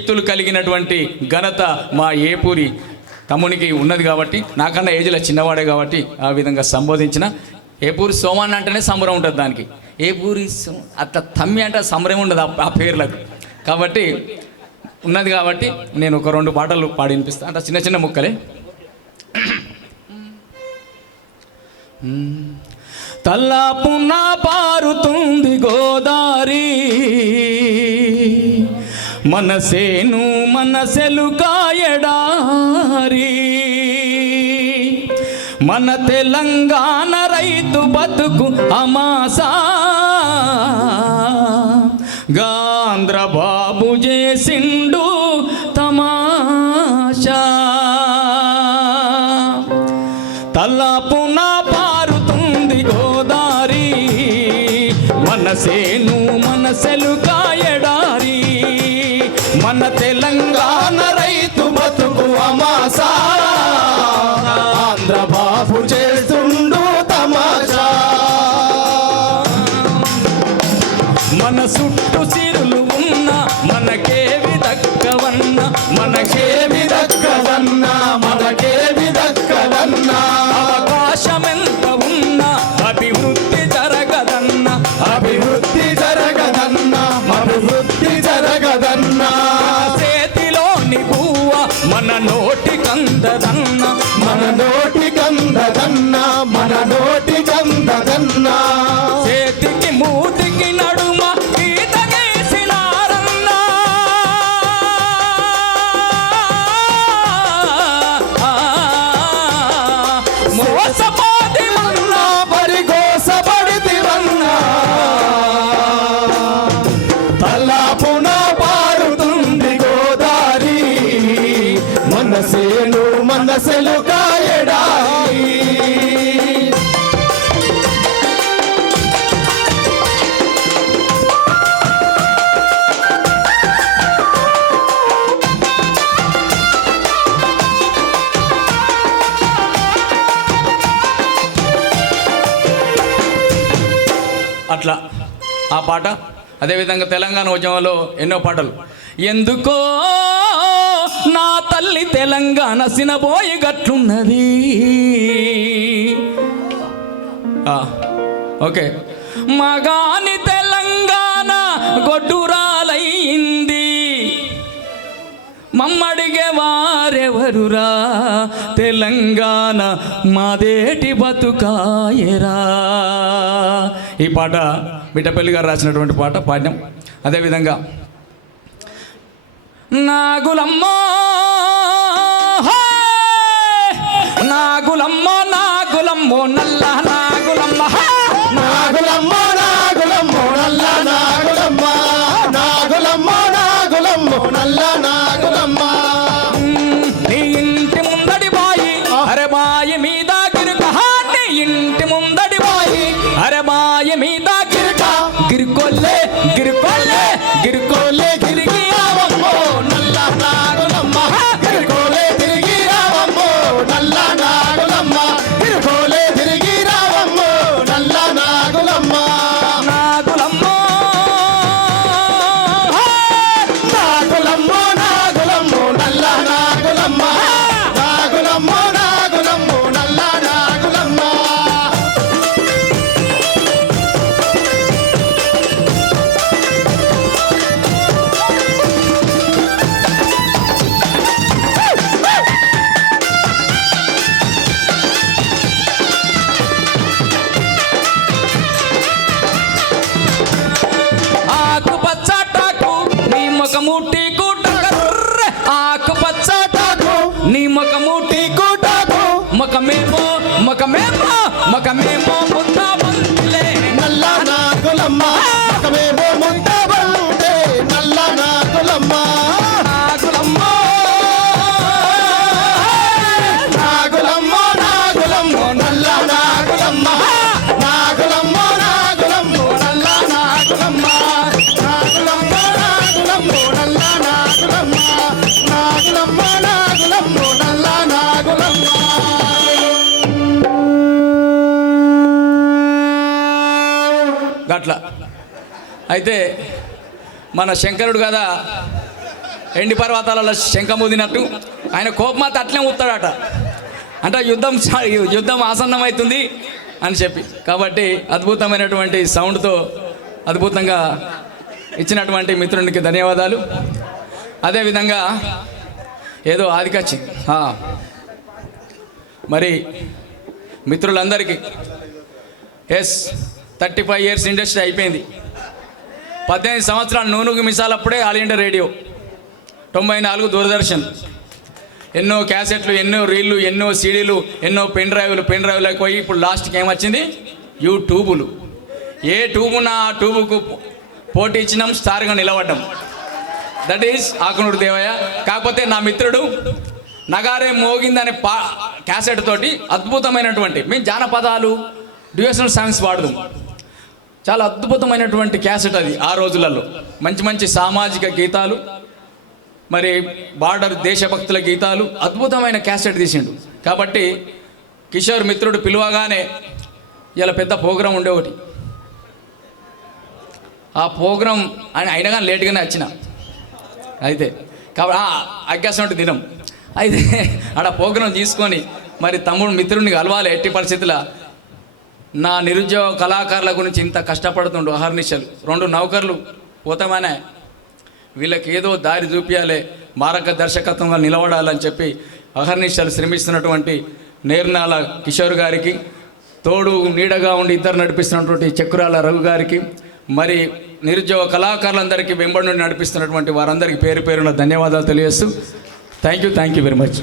శక్తులు కలిగినటువంటి ఘనత మా ఏపూరి తమ్మునికి ఉన్నది కాబట్టి నాకన్నా ఏజ్లో చిన్నవాడే కాబట్టి ఆ విధంగా సంబోధించిన ఏపూరి సోమాన్ అంటేనే సంబరం ఉంటుంది దానికి. ఏపూరి సో- అట్లా తమ్మి అంటే సంబరం ఉండదు ఆ- పేర్లకు. కాబట్టి ఉన్నది కాబట్టి నేను ఒక రెండు పాటలు పాడి వినిపిస్తాను అంటే చిన్న చిన్న ముక్కలే. తల్లాపున పారుతుంది గోదావరి మనసేను మనసెలు కాయడారి. మన తెలంగాణ రైతు బతుకు అమాసా. గాంధ్రబాబు చేసిండు తమాషా. తలపు తెలంగాణ రైతు బతుకు అమాసా. ఆంధ్ర బాబు చేస్తుండు తమాషా. మన చుట్టూ సిరులు ఉన్న మనకేవి దక్కవన్న మనకేవి మనకేమి దక్కదన్నా మనకేమి దక్కదన్నా అవకాశం ఎంత ఉన్నా అభివృద్ధి జరగదన్న. అభివృద్ధి జరగదన్న అభివృద్ధి నోటి కందదన్న మన నోటి కందదన్న మన నోటి కందదన్నా అట్లా ఆ పాట? అదేవిధంగా తెలంగాణ ఉద్యమంలో ఎన్నో పాటలు. ఎందుకో నా తల్లి తెలంగాణ సినబోయి గట్లున్నది. ఆ, ఓకే. మగాని తెలంగాణ గొడ్డు వారెవరురా? తెలంగాణ మాదేటి బతుకాయరా? ఈ పాట బిట్టపల్లి గారు రాసినటువంటి పాట పాడ్యం. అదేవిధంగా నాగులమ్మ హే! నాగులమ్మ నాగులమ్మో నల్ల comida. నీ ముఖముట్టి కూటకర్రె ఆకు నీ ముఖముట్టి కూటాకు ముఖమేమో ముఖమేమో ముఖమేమో. అట్లా. అయితే మన శంకరుడు కదా ఎండి పర్వతాలలో శంఖమూదినట్టు ఆయన కోపమాత అట్లే ఉత్తాడట అంటే యుద్ధం యుద్ధం ఆసన్నమవుతుంది అని చెప్పి. కాబట్టి అద్భుతమైనటువంటి సౌండ్తో అద్భుతంగా ఇచ్చినటువంటి మిత్రునికి ధన్యవాదాలు. అదేవిధంగా ఏదో ఆదికచ్చి మరి మిత్రులందరికీ yes. Thirty five years industry అయిపోయింది. పద్దెనిమిది సంవత్సరాలు నూనెకు మిసాలప్పుడే ఆల్ ఇండియా రేడియో. తొంభై నాలుగు దూరదర్శన్. ఎన్నో క్యాసెట్లు ఎన్నో రీళ్ళు ఎన్నో సీడీలు ఎన్నో పెన్ డ్రైవ్లు పెన్ డ్రైవ్లకు పోయి ఇప్పుడు లాస్ట్కి ఏమొచ్చింది? యూట్యూబులు. ఏ ట్యూబున్నా ఆ ట్యూబుకు పోటీ ఇచ్చినాం స్టార్గా నిలబడ్డాం. That is Akunuru Devayya. కాకపోతే నా మిత్రుడు నగారే మోగిందనే పా క్యాసెట్ తోటి అద్భుతమైనటువంటి మేము జానపదాలు డ్యూయేషనల్ సాంగ్స్ పాడదాం చాలా అద్భుతమైనటువంటి క్యాసెట్ అది ఆ రోజులలో. మంచి మంచి సామాజిక గీతాలు మరి బార్డర్ దేశభక్తుల గీతాలు అద్భుతమైన క్యాసెట్ తీసిండు. కాబట్టి కిషోర్ మిత్రుడు పిలువగానే ఇలా పెద్ద ప్రోగ్రాం ఉండే ఒకటి. ఆ ప్రోగ్రాం ఆయన అయినా కానీ లేట్గానే వచ్చిన. అయితే కాబట్టి అగ్గాసం దినం. అయితే ఆడ ప్రోగ్రాం తీసుకొని మరి తమ్ముడు మిత్రుడిని కలవాలి ఎట్టి పరిస్థితుల నా నిరుద్యోగ కళాకారుల గురించి ఇంత కష్టపడుతుండు అహర్నిశలు. రెండు నౌకర్లు పోతామనే వీళ్ళకి ఏదో దారి చూపించాలి మారక దర్శకత్వంగా నిలబడాలని చెప్పి అహర్నిశలు శ్రమిస్తున్నటువంటి నేర్నాల కిషోర్ గారికి తోడు నీడగా ఉండి ఇద్దరు నడిపిస్తున్నటువంటి చక్రాల రఘు గారికి మరి నిరుద్యోగ కళాకారులందరికీ వెంబడి నుండి నడిపిస్తున్నటువంటి వారందరికీ పేరు పేరున ధన్యవాదాలు తెలియజేస్తూ thank you thank you very much